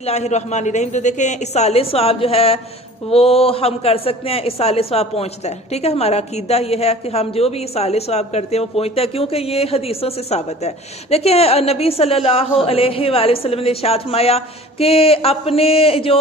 اللہ الرحمن الرحیم۔ تو دیکھیں اصال ثواب جو ہے وہ ہم کر سکتے ہیں، اصال ثواب پہنچتا ہے، ٹھیک ہے۔ ہمارا عقیدہ یہ ہے کہ ہم جو بھی اصال ثواب کرتے ہیں وہ پہنچتا ہے، کیونکہ یہ حدیثوں سے ثابت ہے۔ دیکھیں نبی صلی اللہ علیہ وآلہ وسلم نے ارشاد فرمایا کہ اپنے جو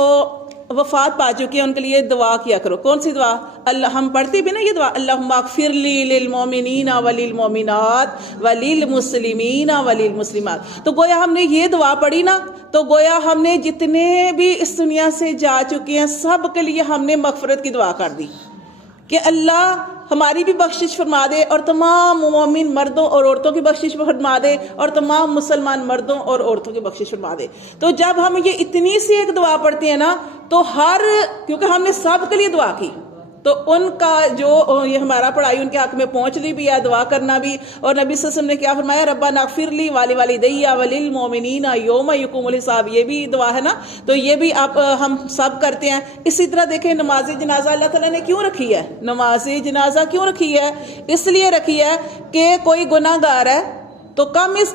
وفات پا چکے ہیں ان کے لیے دعا کیا کرو۔ کون سی دعا؟ اللہ، ہم پڑھتے بھی نا یہ دعا، اللہم اغفر لی للمؤمنین وللمؤمنات وللمسلمین وللمسلمات۔ تو گویا ہم نے یہ دعا پڑھی نا، تو گویا ہم نے جتنے بھی اس دنیا سے جا چکے ہیں سب کے لیے ہم نے مغفرت کی دعا کر دی کہ اللہ ہماری بھی بخشش فرما دے، اور تمام مومن مردوں اور عورتوں کی بخشش فرما دے، اور تمام مسلمان مردوں اور عورتوں کی بخشش فرما دے۔ تو جب ہم یہ اتنی سی ایک دعا پڑھتے ہیں نا، تو کیونکہ ہم نے سب کے لیے دعا کی، تو ان کا جو یہ ہمارا پڑھائی ان کے حق میں پہنچ رہی بھی ہے، دعا کرنا بھی۔ اور نبی صلی اللہ علیہ وسلم نے کیا فرمایا؟ ربنا اغفر لی ولوالدی وللمؤمنین یوم یقوم الحساب، یہ بھی دعا ہے نا، تو یہ بھی ہم سب کرتے ہیں۔ اسی طرح دیکھیں نماز جنازہ اللہ تعالیٰ نے کیوں رکھی ہے؟ نماز جنازہ کیوں رکھی ہے؟ اس لیے رکھی ہے کہ کوئی گناہ گار ہے تو کم از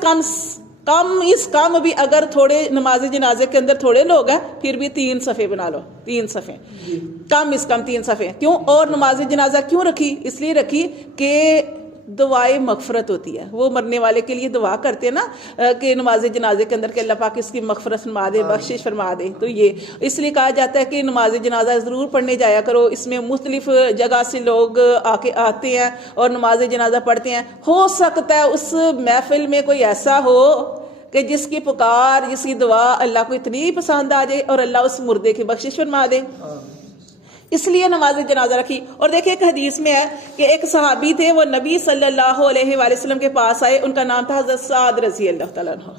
کم بھی اگر تھوڑے نماز جنازے کے اندر تھوڑے لوگ ہیں، پھر بھی 3 صفحے بنا لو، 3 صفحے، کم از کم 3 صفحے۔ کیوں؟ اور نماز جنازہ کیوں رکھی؟ اس لیے رکھی کہ دعائے مغفرت ہوتی ہے۔ وہ مرنے والے کے لیے دعا کرتے ہیں نا کہ نماز جنازے کے اندر کہ اللہ پاک اس کی مغفرت فرما دے، بخشش فرما دے۔ تو یہ اس لیے کہا جاتا ہے کہ نماز جنازہ ضرور پڑھنے جایا کرو۔ اس میں مختلف جگہ سے لوگ آتے ہیں اور نماز جنازہ پڑھتے ہیں۔ ہو سکتا ہے اس محفل میں کوئی ایسا ہو کہ جس کی پکار، جس کی دعا اللہ کو اتنی پسند آ جائے اور اللہ اس مردے کی بخشش فرما دے، اس لیے نماز جنازہ رکھی۔ اور دیکھیں ایک حدیث میں ہے کہ ایک صحابی تھے، وہ نبی صلی اللہ علیہ وآلہ وسلم کے پاس آئے، ان کا نام تھا حضرت سعد رضی اللہ تعالیٰ عنہ۔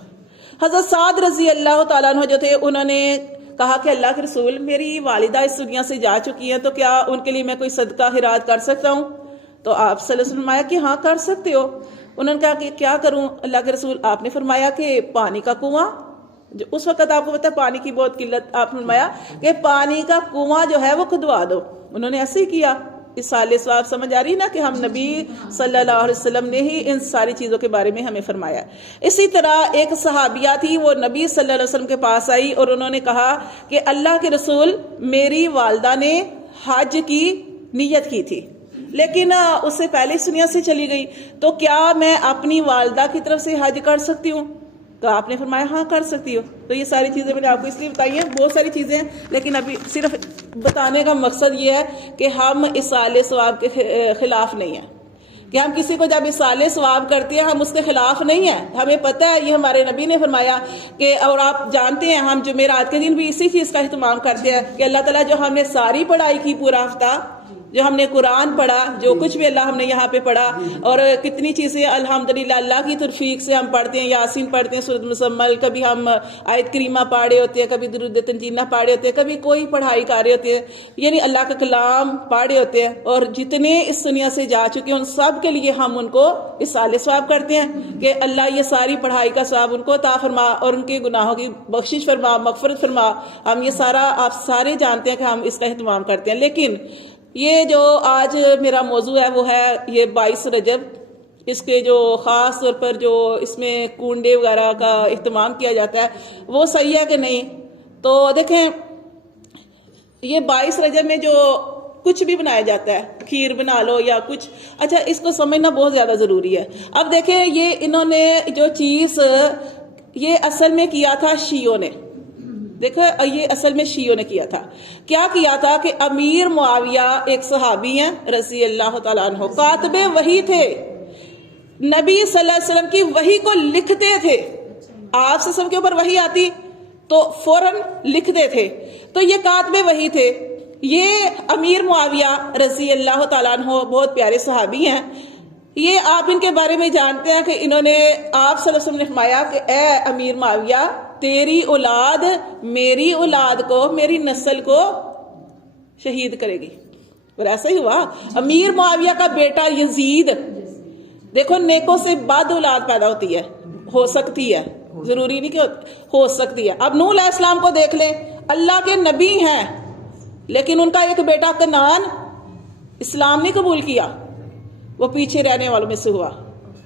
حضرت سعد رضی اللہ تعالیٰ عنہ جو تھے، انہوں نے کہا کہ اللہ کے رسول، میری والدہ اس دنیا سے جا چکی ہیں، تو کیا ان کے لیے میں کوئی صدقہ خیرات کر سکتا ہوں؟ تو آپ صلی اللہ علیہ وسلم نے فرمایا کہ ہاں کر سکتے ہو۔ انہوں نے کہا کہ کیا کروں اللہ کے رسول؟ آپ نے فرمایا کہ پانی کا کنواں، جو اس وقت آپ کو پتا ہے پانی کی بہت قلت، آپ نے فرمایا کہ پانی کا کنواں جو ہے وہ کھدوا دو۔ انہوں نے ایسے ہی کیا۔ اصال ثواب سمجھ آ رہی نا کہ ہم نبی صلی اللہ علیہ وسلم نے ہی ان ساری چیزوں کے بارے میں ہمیں فرمایا۔ اسی طرح ایک صحابیہ تھی، وہ نبی صلی اللہ علیہ وسلم کے پاس آئی اور انہوں نے کہا کہ اللہ کے رسول، میری والدہ نے حج کی نیت کی تھی لیکن اس سے پہلے اس دنیا سے چلی گئی، تو کیا میں اپنی والدہ کی طرف سے حج کر سکتی ہوں؟ تو آپ نے فرمایا ہاں کر سکتی ہو۔ تو یہ ساری چیزیں میں نے آپ کو اس لیے بتائی ہیں، بہت ساری چیزیں ہیں، لیکن ابھی صرف بتانے کا مقصد یہ ہے کہ ہم اصال ثواب کے خلاف نہیں ہیں، کہ ہم کسی کو جب اصال ثواب کرتے ہیں ہم اس کے خلاف نہیں ہیں۔ ہمیں پتہ ہے، یہ ہمارے نبی نے فرمایا کہ، اور آپ جانتے ہیں ہم جمعرات کے دن بھی اسی چیز کا اہتمام کرتے ہیں کہ اللہ تعالیٰ جو ہم نے ساری پڑھائی کی پورا ہفتہ، جو ہم نے قرآن پڑھا، جو کچھ بھی اللہ ہم نے یہاں پہ پڑھا، اور کتنی چیزیں الحمدللہ اللہ کی توفیق سے ہم پڑھتے ہیں، یاسین پڑھتے ہیں، سورۃ مزمل، کبھی ہم آیت کریمہ پڑھے ہوتے ہیں، کبھی درود تنجینہ پڑھے ہوتے ہیں، کبھی کوئی پڑھائی کر رہے ہوتے ہیں، یعنی اللہ کا کلام پڑھے ہوتے ہیں، اور جتنے اس دنیا سے جا چکے ہیں ان سب کے لیے ہم ان کو اصال ثواب کرتے ہیں کہ اللہ یہ ساری پڑھائی کا ثواب ان کو عطا فرما اور ان کے گناہوں کی بخشش فرما، مغفرت فرما۔ ہم یہ سارا آپ سارے جانتے ہیں کہ ہم اس کا اہتمام کرتے ہیں۔ لیکن یہ جو آج میرا موضوع ہے وہ ہے یہ 22 رجب، اس کے جو خاص طور پر جو اس میں کنڈے وغیرہ کا اہتمام کیا جاتا ہے وہ صحیح ہے کہ نہیں؟ تو دیکھیں یہ 22 رجب میں جو کچھ بھی بنایا جاتا ہے، کھیر بنا لو یا کچھ، اچھا اس کو سمجھنا بہت زیادہ ضروری ہے۔ اب دیکھیں یہ انہوں نے جو چیز یہ اصل میں کیا تھا شیعوں نے، دیکھو یہ اصل میں شیعوں نے کیا تھا۔ کیا کیا تھا کہ امیر معاویہ ایک صحابی ہیں رضی اللہ تعالیٰ عنہ، کاتب وحی تھے، نبی صلی اللہ علیہ وسلم کی وحی کو لکھتے تھے۔ آپ صلی اللہ علیہ وسلم کے اوپر وحی آتی تو فوراً لکھتے تھے، تو یہ کاتب وحی تھے۔ یہ امیر معاویہ رضی اللہ تعالیٰ عنہ بہت پیارے صحابی ہیں۔ یہ آپ ان کے بارے میں جانتے ہیں کہ انہوں نے آپ صلی اللہ علیہ وسلم نے فرمایا کہ اے امیر معاویہ، تیری اولاد میری اولاد کو، میری نسل کو شہید کرے گی۔ اور ایسا ہی ہوا۔ امیر معاویہ کا بیٹا یزید، دیکھو نیکوں سے بعد اولاد پیدا ہوتی ہے، ہو سکتی ہے، ضروری نہیں کہ ہو سکتی ہے۔ اب نوح علیہ السلام کو دیکھ لیں، اللہ کے نبی ہیں لیکن ان کا ایک بیٹا کنعان اسلام نہیں قبول کیا، وہ پیچھے رہنے والوں میں سے ہوا۔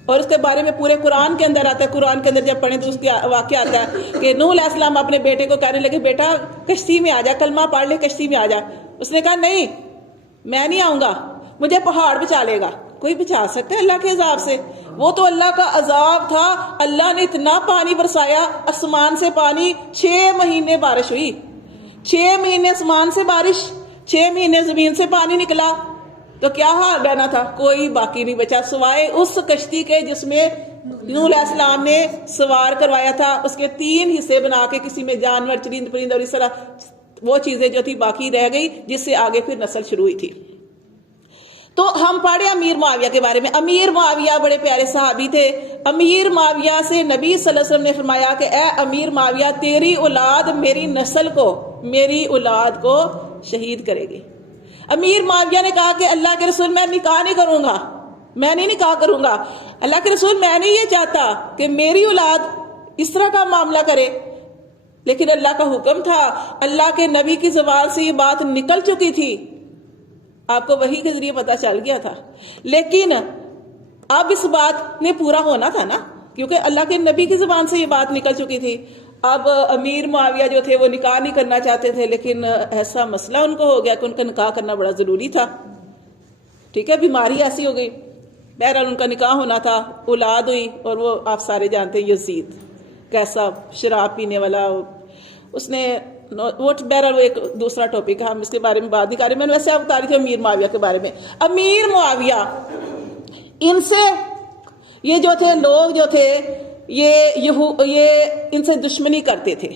اور اس کے بارے میں پورے قرآن کے اندر آتا ہے. قرآن کے اندر جب پڑھیں تو اس کا واقعہ آتا ہے کہ نوح علیہ السلام اپنے بیٹے کو کہنے لگے بیٹا کشتی میں آ جا, کلمہ پڑھ لے, کشتی میں آ جا. اس نے کہا نہیں میں نہیں آؤں گا, مجھے پہاڑ بچا لے گا. کوئی بچا سکتا ہے اللہ کے عذاب سے؟ وہ تو اللہ کا عذاب تھا. اللہ نے اتنا پانی برسایا, آسمان سے پانی, 6 مہینے بارش ہوئی, 6 مہینے آسمان سے بارش, 6 مہینے زمین سے پانی نکلا. تو کیا حال رہنا تھا؟ کوئی باقی نہیں بچا سوائے اس کشتی کے جس میں نوح علیہ السلام نے سوار کروایا تھا. اس کے 3 حصے بنا کے کسی میں جانور, چرند پرند اور اس طرح وہ چیزیں جو تھی باقی رہ گئی, جس سے آگے پھر نسل شروع ہوئی تھی. تو ہم پڑھے امیر معاویہ کے بارے میں. امیر معاویہ بڑے پیارے صحابی تھے. امیر معاویہ سے نبی صلی اللہ علیہ وسلم نے فرمایا کہ اے امیر معاویہ تیری اولاد میری نسل کو, میری اولاد کو شہید کرے گی. امیر معاویہ نے کہا کہ اللہ کے رسول میں نکاح نہیں کروں گا, میں نہیں نکاح کروں گا. اللہ کے رسول میں نہیں یہ چاہتا کہ میری اولاد اس طرح کا معاملہ کرے, لیکن اللہ کا حکم تھا, اللہ کے نبی کی زبان سے یہ بات نکل چکی تھی, آپ کو وحی کے ذریعے پتا چل گیا تھا. لیکن اب اس بات نے پورا ہونا تھا نا, کیونکہ اللہ کے نبی کی زبان سے یہ بات نکل چکی تھی. اب امیر معاویہ جو تھے وہ نکاح نہیں کرنا چاہتے تھے, لیکن ایسا مسئلہ ان کو ہو گیا کہ ان کا نکاح کرنا بڑا ضروری تھا. ٹھیک ہے, بیماری ایسی ہو گئی, بہرحال ان کا نکاح ہونا تھا, اولاد ہوئی. اور وہ آپ سارے جانتے ہیں یزید کیسا شراب پینے والا, اس نے وہ بہرحال وہ ایک دوسرا ٹاپک ہے, ہم اس کے بارے میں بات نہیں کر رہے. میں نے ویسے آپ بتا رہی تھی امیر معاویہ کے بارے میں. امیر معاویہ ان سے یہ جو تھے لوگ جو تھے یہ ان سے دشمنی کرتے تھے,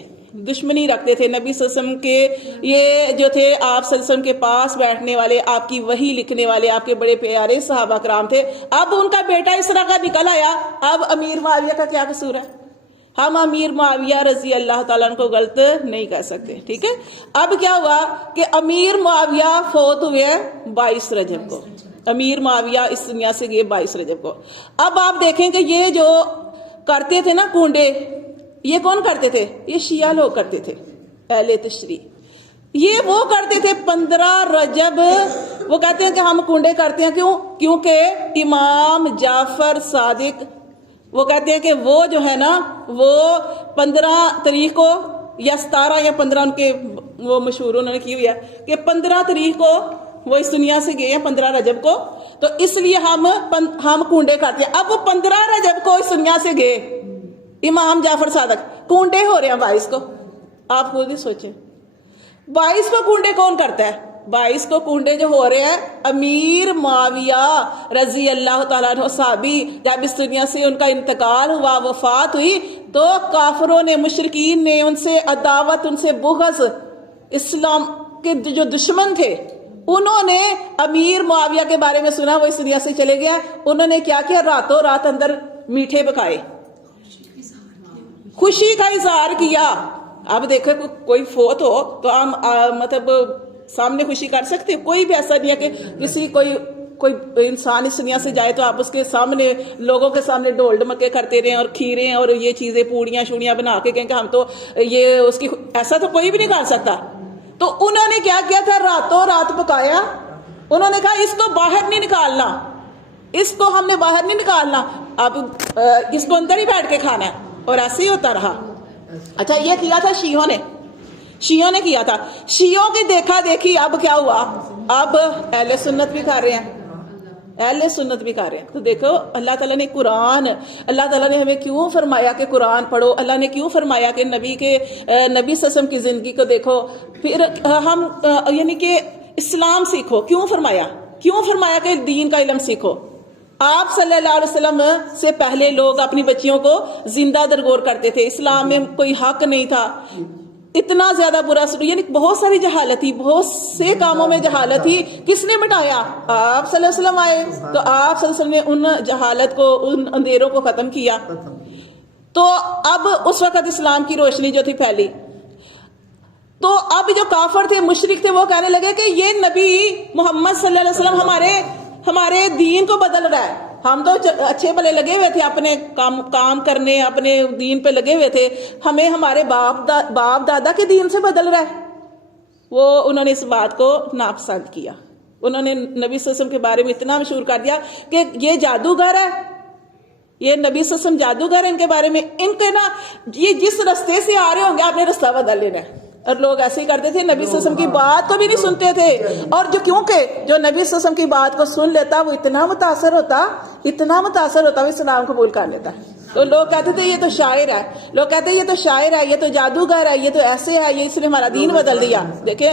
دشمنی رکھتے تھے نبی صلی اللہ علیہ وسلم کے. یہ جو تھے آپ صلی اللہ علیہ وسلم کے پاس بیٹھنے والے, آپ کی وحی لکھنے والے, آپ کے بڑے پیارے صحابہ کرام تھے. اب ان کا بیٹا اس طرح کا نکل آیا, اب امیر معاویہ کا کیا قصور ہے؟ ہم امیر معاویہ رضی اللہ تعالیٰ عنہ کو غلط نہیں کہہ سکتے. ٹھیک ہے, اب کیا ہوا کہ امیر معاویہ فوت ہوئے 22 رجب کو. امیر معاویہ اس دنیا سے گئے 22 رجب کو. اب آپ دیکھیں کہ یہ جو کرتے تھے نا کنڈے, یہ کون کرتے تھے؟ یہ شیعہ لوگ کرتے تھے, اہل تشریع. یہ وہ کرتے تھے 15 رجب. وہ کہتے ہیں کہ ہم کنڈے کرتے ہیں, کیوں؟ کیونکہ امام جعفر صادق وہ کہتے ہیں کہ وہ جو ہے نا وہ 15 تاریخ کو یا 17 یا 15 ان کے وہ مشہور انہوں نے کی ہوئی ہے کہ 15 تاریخ کو وہ اس دنیا سے گئے ہیں, 15 رجب کو. تو اس لیے ہم کنڈے کرتے ہیں. اب وہ 15 رجب کو اس دنیا سے گئے, امام جعفر صادق, کنڈے ہو رہے ہیں 22 کو. آپ خود ہی سوچیں 22 کو کنڈے کون کرتا ہے؟ 22 کو کنڈے جو ہو رہے ہیں امیر معاویہ رضی اللہ تعالیٰ عنہ صحابی. جب اس دنیا سے ان کا انتقال ہوا, وفات ہوئی, تو کافروں نے, مشرکین نے ان سے عداوت, ان سے بغض, اسلام کے جو دشمن تھے انہوں نے امیر معاویہ کے بارے میں سنا, وہ اس دنیا سے چلے گیا. انہوں نے کیا کیا؟ راتوں رات اندر میٹھے پکائے, خوشی کا اظہار کیا. اب دیکھیں کوئی فوت ہو تو ہم مطلب سامنے خوشی کر سکتے, کوئی بھی ایسا نہیں ہے کہ کسی کوئی انسان اس دنیا سے جائے تو آپ اس کے سامنے, لوگوں کے سامنے ڈول ڈمکے کرتے رہیں اور کھیریں اور یہ چیزیں پوڑیاں شوڑیاں بنا کے کہیں کہ ہم تو یہ اس کی, ایسا تو کوئی بھی نہیں کر سکتا. تو انہوں نے کیا کیا تھا؟ راتوں رات پکایا. انہوں نے کہا اس کو باہر نہیں نکالنا, اس کو ہم نے باہر نہیں نکالنا, اب اس کو اندر ہی بیٹھ کے کھانا ہے. اور ایسے ہی ہوتا رہا. اچھا, یہ کیا تھا شیعوں نے کیا تھا. شیعوں کی دیکھا دیکھی اب کیا ہوا, اب اہل سنت بھی کر رہے ہیں, اہل سنت بھی کر رہے ہیں. تو دیکھو اللہ تعالیٰ نے قرآن, اللہ تعالیٰ نے ہمیں کیوں فرمایا کہ قرآن پڑھو, اللہ نے کیوں فرمایا کہ نبی صلی اللہ علیہ وسلم کی زندگی کو دیکھو, پھر ہم یعنی کہ اسلام سیکھو. کیوں فرمایا کہ دین کا علم سیکھو. آپ صلی اللہ علیہ وسلم سے پہلے لوگ اپنی بچیوں کو زندہ درگور کرتے تھے, اسلام میں کوئی حق نہیں تھا, اتنا زیادہ برا سلوک, یعنی بہت ساری جہالت تھی, بہت سے کاموں میں جہالت تھی. کس نے مٹایا؟ آپ صلی اللہ علیہ وسلم آئے, تو آپ صلی اللہ علیہ وسلم نے ان جہالت کو, ان اندھیروں کو ختم کیا. تو اب اس وقت اسلام کی روشنی جو تھی پھیلی. تو اب جو کافر تھے, مشرک تھے, وہ کہنے لگے کہ یہ نبی محمد صلی اللہ علیہ وسلم ہمارے دین کو بدل رہا ہے. ہم تو اچھے بھلے لگے ہوئے تھے, اپنے کام کرنے, اپنے دین پہ لگے ہوئے تھے, ہمیں ہمارے باپ دادا کے دین سے بدل رہا ہے. وہ انہوں نے اس بات کو ناپسند کیا. انہوں نے نبی صلی اللہ علیہ وسلم کے بارے میں اتنا مشہور کر دیا کہ یہ جادوگر ہے, یہ نبی صلی اللہ علیہ وسلم جادوگر ان کے بارے میں، ان کے نا یہ جس رستے سے آ رہے ہوں گے آپ نے رستہ بدل لینا ہے. اور لوگ ایسے ہی کرتے تھے، نبی صلی اللہ علیہ وسلم کی بات کو بھی نہیں سنتے تھے. اور جو کیونکہ جو نبی صلی اللہ علیہ وسلم کی بات کو سن لیتا وہ اتنا متاثر ہوتا وہ اسلام قبول کر لیتا. تو لوگ کہتے تھے یہ تو شاعر ہے، لوگ کہتے ہیں یہ تو شاعر ہے، یہ تو جادوگر ہے، یہ تو ایسے ہے، یہ اس نے ہمارا دین بدل دیا. دیکھیں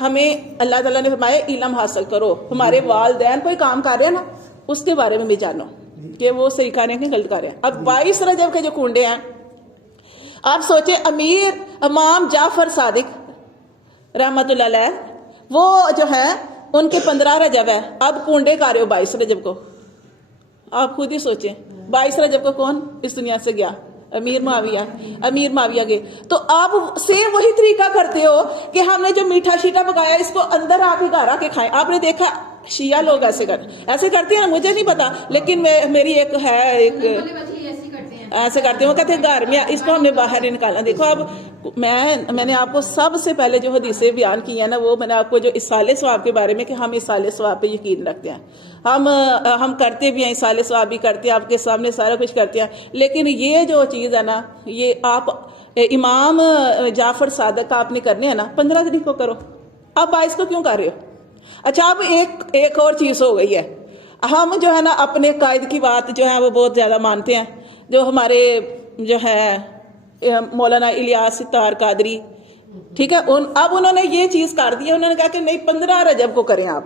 ہمیں اللہ تعالیٰ نے فرمایا علم حاصل کرو. ہمارے والدین کوئی کام کر رہے ہیں نا اس کے بارے میں بھی جانو کہ وہ صحیح کر رہے ہیں کہ غلط کر رہے ہیں. اب 22 رجب کے جو کنڈے ہیں، آپ سوچیں امام جعفر صادق رحمت اللہ علیہ وہ جو ہے ان کے 15 رجب ہے. اب کنڈے کر رہے ہو 22 رجب کو. آپ خود ہی سوچیں 22 رجب کو کون اس دنیا سے گیا؟ امیر معاویہ گئے. تو آپ سیم وہی طریقہ کرتے ہو کہ ہم نے جو میٹھا شیٹا پکایا اس کو اندر آ کے گھر آ کے کھائیں. آپ نے دیکھا شیعہ لوگ ایسے کرتے ہیں نا، مجھے نہیں پتا، لیکن میری ایک ایسے کرتے ہیں. وہ کہتے ہیں گھر میں اس کو ہم نے باہر نہیں نکالنا. دیکھو اب میں نے آپ کو سب سے پہلے جو حدیثیں بیان کی ہیں نا وہ میں نے آپ کو جو اصال ثواب کے بارے میں کہ ہم اصال ثواب پہ یقین رکھتے ہیں، ہم کرتے بھی ہیں، اصال ثواب بھی کرتے ہیں، آپ کے سامنے سارا کچھ کرتے ہیں. لیکن یہ جو چیز ہے نا یہ آپ امام جعفر صادق آپ نے کرنے ہیں نا 15 تاریخ کو کرو. آپ 22 کو کیوں کر رہے ہو؟ اچھا اب ایک اور چیز ہو گئی ہے، ہم جو ہے نا اپنے قائد کی بات جو ہے وہ بہت زیادہ مانتے ہیں. جو ہمارے جو ہے مولانا الیاس ستار قادری، ٹھیک ہے، اب انہوں نے یہ چیز کر دی ہے، انہوں نے کہا کہ نہیں 15 رجب کو کریں آپ.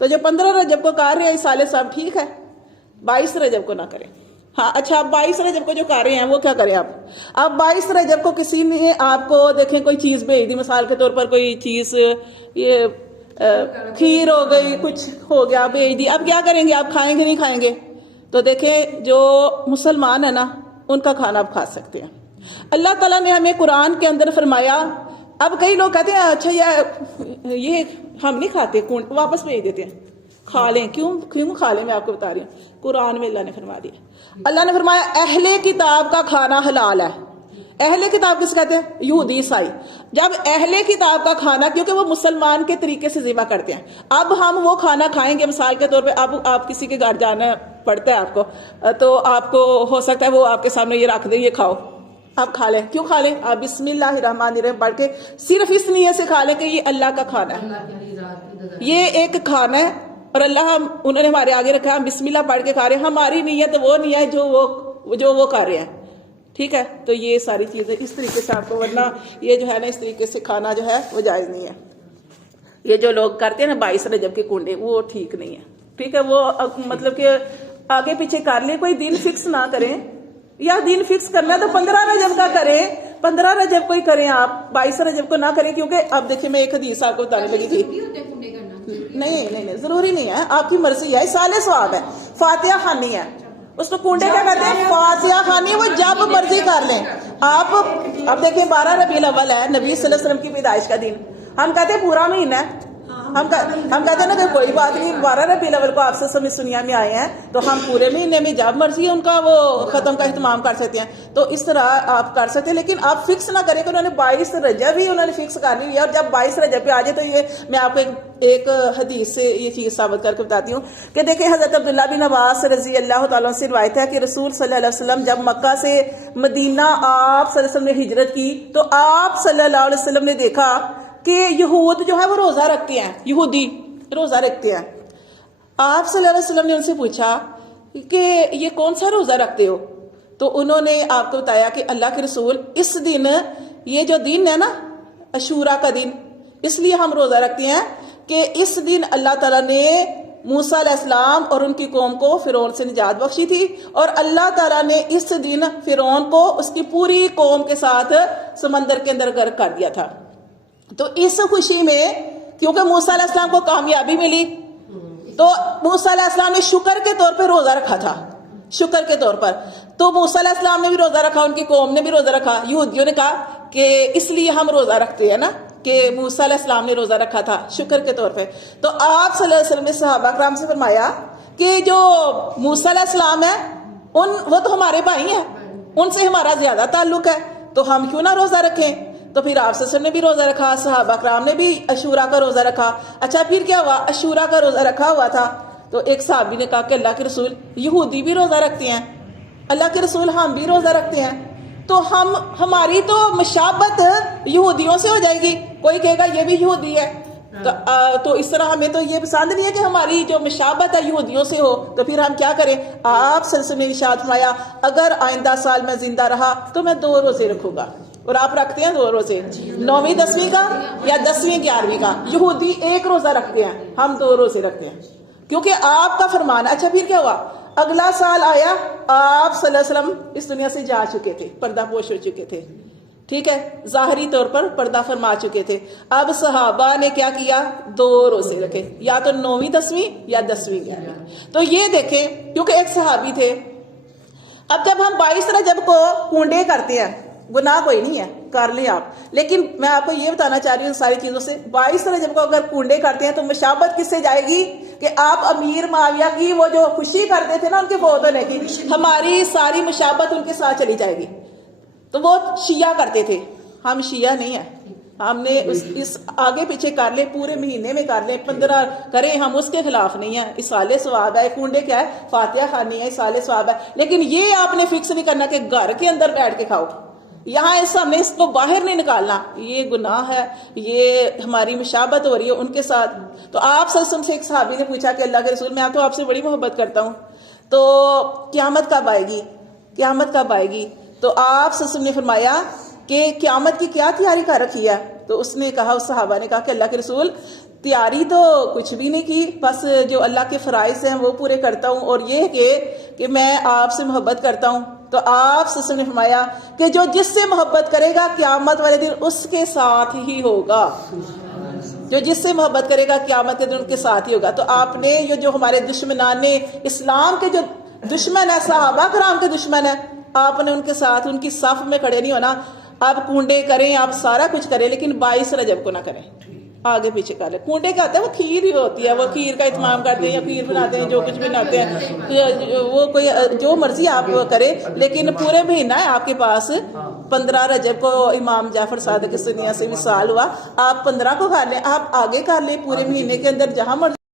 تو جو 15 رجب کو کر رہے ہیں سالے صاحب ٹھیک ہے، 22 رجب کو نہ کریں. ہاں اچھا اب 22 رجب کو جو کر رہے ہیں وہ کیا کریں آپ؟ اب 22 رجب کو کسی نے آپ کو دیکھیں کوئی چیز بھیج دی، مثال کے طور پر کوئی چیز یہ کھیر ہو گئی، کچھ ہو گیا بھیج دی، اب کیا کریں گے؟ آپ کھائیں گے نہیں کھائیں گے؟ تو دیکھیں جو مسلمان ہیں نا ان کا کھانا آپ کھا سکتے ہیں. اللہ تعالیٰ نے ہمیں قرآن کے اندر فرمایا. اب کئی لوگ کہتے ہیں اچھا یہ ہم نہیں کھاتے، واپس بھیج دیتے ہیں، کھا لیں. کیوں کھا لیں؟ میں آپ کو بتا رہی ہوں، قرآن میں اللہ نے فرما دیا. اللہ نے فرمایا اہل کتاب کا کھانا حلال ہے. اہل کتاب کس کہتے ہیں؟ یہودی عیسائی. جب اہل کتاب کا کھانا، کیونکہ وہ مسلمان کے طریقے سے ذبح کرتے ہیں، اب ہم وہ کھانا کھائیں گے. مثال کے طور پہ اب آپ کسی کے گھر جانا پڑتا ہے آپ کو، تو آپ کو ہو سکتا ہے وہ آپ کے سامنے یہ رکھ دیں یہ کھاؤ، آپ کھا لیں. کیوں کھا لیں؟ آپ بسم اللہ الرحمن الرحیم پڑھ کے صرف اس نیت سے کھا لیں کہ یہ اللہ کا کھانا ہے، یہ ایک کھانا ہے اور انہوں نے ہمارے آگے رکھا ہے، ہم بسم اللہ پڑھ کے کھا رہے ہیں. ہماری نیت وہ نہیں ہے جو وہ کر رہے ہیں، ٹھیک ہے. تو یہ ساری چیزیں اس طریقے سے آپ کو، ورنہ یہ جو ہے نا اس طریقے سے کھانا جو ہے وہ جائز نہیں ہے. یہ جو لوگ کرتے ہیں نا 22 رجب کے کنڈے وہ ٹھیک نہیں ہے، ٹھیک ہے. وہ مطلب کہ آگے پیچھے کر لیں، کوئی دن فکس نہ کریں، یا دن فکس کرنا تو 15 رجب کا کریں، 15 رجب کو ہی کریں آپ، 22 رجب کو نہ کریں. کیونکہ اب دیکھیں میں ایک حدیث آپ کو بتانے لگی تھی. نہیں ضروری نہیں ہے، آپ کی مرضی ہے، سالے ثواب ہے. فاتحہ خوانی ہے، اس کو کنڈے کیا کہتے ہیں؟ فاتحہ خوانی. وہ جب مرضی کر لیں آپ. اب دیکھیں 12 ربیع الاول ہے، نبی صلی اللہ علیہ وسلم کی پیدائش کا دن. ہم کہتے ہیں پورا مہینہ ہے، ہم کہتے ہیں نا کہ کوئی بات نہیں، 12 ربیع الاول کو آپ سے اس دنیا میں آئے ہیں تو ہم پورے مہینے میں جب مرضی ان کا وہ ختم کا اہتمام کر سکتے ہیں. تو اس طرح آپ کر سکتے ہیں، لیکن آپ فکس نہ کریں کہ انہوں نے 22 رجب ہی انہوں نے فکس کرنی ہوئی ہے. اور جب 22 رجب پہ آ جائے تو یہ میں آپ کو ایک حدیث سے یہ چیز ثابت کر کے بتاتی ہوں کہ دیکھیں حضرت عبداللہ بن عباس رضی اللہ تعالیٰ سے روایت ہے کہ رسول صلی اللہ علیہ وسلم جب مکہ سے مدینہ آپ صلی اللہ علیہ وسلم نے ہجرت کی تو آپ صلی اللہ علیہ وسلم نے دیکھا کہ یہود جو ہے وہ روزہ رکھتے ہیں، یہودی روزہ رکھتے ہیں. آپ صلی اللہ علیہ وسلم نے ان سے پوچھا کہ یہ کون سا روزہ رکھتے ہو؟ تو انہوں نے آپ کو بتایا کہ اللہ کے رسول اس دن، یہ جو دن ہے نا عاشوراء کا دن، اس لیے ہم روزہ رکھتے ہیں کہ اس دن اللہ تعالیٰ نے موسیٰ علیہ السلام اور ان کی قوم کو فرعون سے نجات بخشی تھی، اور اللہ تعالیٰ نے اس دن فرعون کو اس کی پوری قوم کے ساتھ سمندر کے اندر غرق کر دیا تھا. تو اس خوشی میں کیونکہ موسیٰ علیہ السلام کو کامیابی ملی تو موسیٰ علیہ السلام نے شکر کے طور پہ روزہ رکھا تھا، شکر کے طور پر. تو موسیٰ علیہ السلام نے بھی روزہ رکھا، ان کی قوم نے بھی روزہ رکھا. یہودیوں نے کہا کہ اس لیے ہم روزہ رکھتے ہیں نا کہ موسیٰ علیہ السلام نے روزہ رکھا تھا شکر کے طور پہ. تو آپ صلی اللہ علیہ وسلم نے صحابہ کرام سے فرمایا کہ جو موسیٰ علیہ السلام ہے وہ تو ہمارے بھائی ہیں، ان سے ہمارا زیادہ تعلق ہے، تو ہم کیوں نہ روزہ رکھیں. تو پھر آپ صلی اللہ علیہ وسلم نے بھی روزہ رکھا، صحابہ کرام نے بھی عاشوراء کا روزہ رکھا. اچھا پھر کیا ہوا؟ عاشوراء کا روزہ رکھا ہوا تھا تو ایک صحابی نے کہا کہ اللہ کے رسول یہودی بھی روزہ رکھتے ہیں. اللہ کے رسول ہم بھی روزہ رکھتے ہیں، تو ہماری تو مشابت یہودیوں سے ہو جائے گی، کوئی کہے گا یہ بھی یہودی ہے، تو اس طرح ہمیں تو یہ پسند نہیں ہے کہ ہماری جو مشابت ہے یہودیوں سے ہو، تو پھر ہم کیا کریں؟ آپ صلی اللہ علیہ وسلم نے ارشاد فرمایا اگر آئندہ سال میں زندہ رہا تو میں 2 روزے رکھوں گا، اور آپ رکھتے ہیں 2 روزے، 9ویں 10ویں کا یا 10ویں 11ویں کا؟ یہودی 1 روزہ رکھتے ہیں، ہم 2 روزے رکھتے ہیں کیونکہ آپ کا فرمان ہے۔ اچھا پھر کیا ہوا؟ اگلا سال آیا، آپ صلی اللہ علیہ وسلم اس دنیا سے جا چکے تھے، پردہ پوش ہو چکے تھے، ٹھیک ہے، ظاہری طور پر پردہ فرما چکے تھے۔ اب صحابہ نے کیا کیا؟ 2 روزے رکھے، یا تو 9ویں 10ویں یا 10ویں 11ویں۔ تو یہ دیکھیں، کیونکہ ایک صحابی تھے۔ اب جب ہم 22 رجب کو کنڈے کرتے ہیں، گناہ کوئی نہیں ہے، کر لیں آپ، لیکن میں آپ کو یہ بتانا چاہ رہی ہوں ساری چیزوں سے، 22 رجب کو اگر کنڈے کرتے ہیں تو مشابت کس سے جائے گی؟ کہ آپ امیر معاویہ کی وہ جو خوشی کرتے تھے نا ان کے فوت ہونے کی، ہماری ساری مشابت ان کے ساتھ چلی جائے گی۔ تو وہ شیعہ کرتے تھے، ہم شیعہ نہیں ہیں، ہم نے اس آگے پیچھے کر لیں، پورے مہینے میں کر لیں، 15 کریں، ہم اس کے خلاف نہیں ہیں۔ اصال ثواب ہے، کنڈے کیا ہے؟ فاتحہ خوانی ہے، اصال ثواب ہے، لیکن یہ آپ نے فکس نہیں کرنا کہ گھر کے اندر بیٹھ کے کھاؤ، یہاں ہمیں اس کو باہر نہیں نکالنا، یہ گناہ ہے، یہ ہماری مشابت ہو رہی ہے ان کے ساتھ۔ تو آپ صلی اللہ علیہ وسلم سے ایک صحابی نے پوچھا کہ اللہ کے رسول میں تو آپ سے بڑی محبت کرتا ہوں، تو قیامت کب آئے گی؟ قیامت کب آئے گی؟ تو آپ صلی اللہ علیہ وسلم نے فرمایا کہ قیامت کی کیا تیاری کر رکھی ہے؟ تو اس نے کہا، اس صحابہ نے کہا کہ اللہ کے رسول تیاری تو کچھ بھی نہیں کی، بس جو اللہ کے فرائض ہیں وہ پورے کرتا ہوں، اور یہ کہ میں آپ سے محبت کرتا ہوں۔ تو آپ صلی اللہ علیہ وسلم نے فرمایا کہ جو جس سے محبت کرے گا قیامت والے دن اس کے ساتھ ہی ہوگا، جو جس سے محبت کرے گا قیامت کے دن ان کے ساتھ ہی ہوگا۔ تو آپ نے یہ جو ہمارے دشمنان اسلام کے جو دشمن ہے، صحابہ کرام کے دشمن ہے، آپ نے ان کے ساتھ ان کی صف میں کھڑے نہیں ہونا۔ آپ کنڈے کریں، آپ سارا کچھ کریں، لیکن 22 رجب کو نہ کریں، آگے پیچھے کر لیں۔ کنڈے کیا ہوتا ہے؟ وہ کھیر ہی ہوتی ہے، وہ کھیر کا اہتمام کرتے ہیں یا کھیر بناتے ہیں، جو کچھ بھی بناتے ہیں، وہ کوئی جو مرضی آپ کریں، لیکن پورے مہینہ ہے آپ کے پاس۔ 15 رجب کو امام جعفر صادق اس دنیا سے وصال ہوا، آپ 15 کو کر لیں، آپ آگے کر لیں، پورے مہینے کے اندر جہاں مرضی